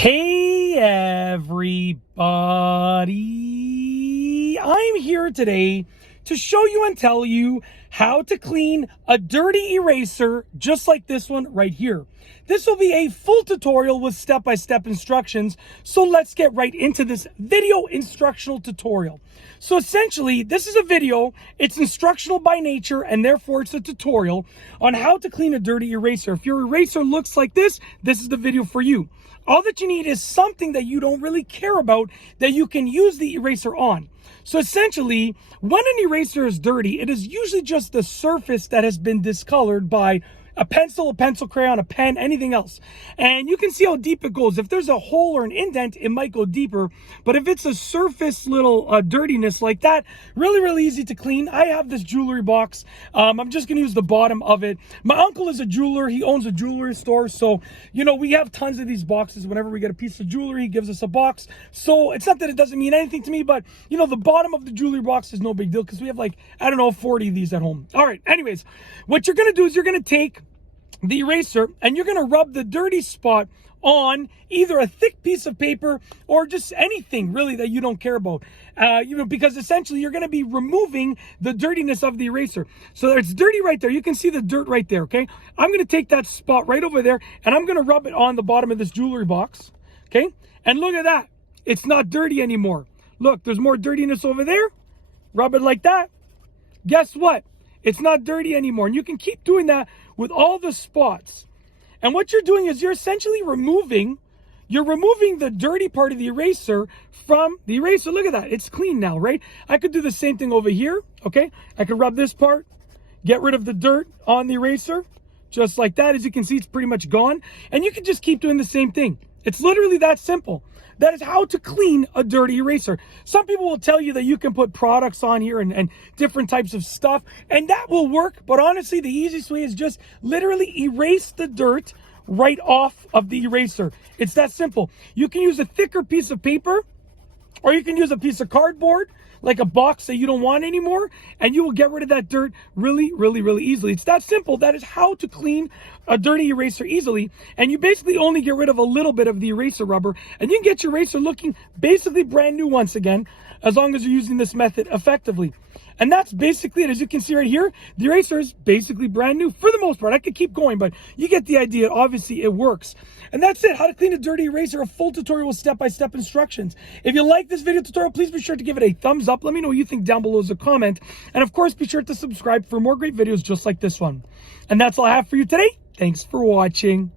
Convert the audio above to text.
Hey everybody, I'm here today to show you and tell you how to clean a dirty eraser just like this one right here. This will be a full tutorial with step-by-step instructions, so let's get right into this video instructional tutorial. So essentially, this is a video, it's instructional by nature, and therefore it's a tutorial on how to clean a dirty eraser. If your eraser looks like this is the video for you. All that you need is something that you don't really care about that you can use the eraser on. So essentially, when an eraser is dirty, it is usually just the surface that has been discolored by a pencil crayon, a pen, anything else. And you can see how deep it goes. If there's a hole or an indent, it might go deeper. But if it's a surface little dirtiness like that, really easy to clean. I have this jewelry box. I'm just going to use the bottom of it. My uncle is a jeweler. He owns a jewelry store. So, you know, we have tons of these boxes. Whenever we get a piece of jewelry, he gives us a box. So it's not that it doesn't mean anything to me, but, you know, the bottom of the jewelry box is no big deal because we have like, I don't know, 40 of these at home. All right. Anyways, what you're going to do is you're going to take the eraser and you're going to rub the dirty spot on either a thick piece of paper or just anything really that you don't care about, because essentially you're going to be removing the dirtiness of the eraser. So it's dirty right there. You can see the dirt right there. Okay, I'm going to take that spot right over there and I'm going to rub it on the bottom of this jewelry box. Okay, and look at that, it's not dirty anymore. Look, there's more dirtiness over there. Rub it like that. Guess what? It's not dirty anymore. And you can keep doing that with all the spots. And what you're doing is you're essentially removing the dirty part of the eraser from the eraser. Look at that. It's clean now, right? I could do the same thing over here, okay? I could rub this part, get rid of the dirt on the eraser, just like that. As you can see, it's pretty much gone. And you can just keep doing the same thing. It's literally that simple. That is how to clean a dirty eraser. Some people will tell you that you can put products on here and different types of stuff, and that will work. But honestly, the easiest way is just literally erase the dirt right off of the eraser. It's that simple. You can use a thicker piece of paper, or you can use a piece of cardboard, like a box that you don't want anymore, and you will get rid of that dirt really easily. It's that simple. That is how to clean a dirty eraser easily. And you basically only get rid of a little bit of the eraser rubber, and you can get your eraser looking basically brand new once again, as long as you're using this method effectively. And that's basically it. As you can see right here, the eraser is basically brand new for the most part. I could keep going, but you get the idea. Obviously, it works. And that's it. How to clean a dirty eraser, a full tutorial with step-by-step instructions. If you like this video tutorial, please be sure to give it a thumbs up. Let me know what you think down below as a comment. And of course, be sure to subscribe for more great videos just like this one. And that's all I have for you today. Thanks for watching.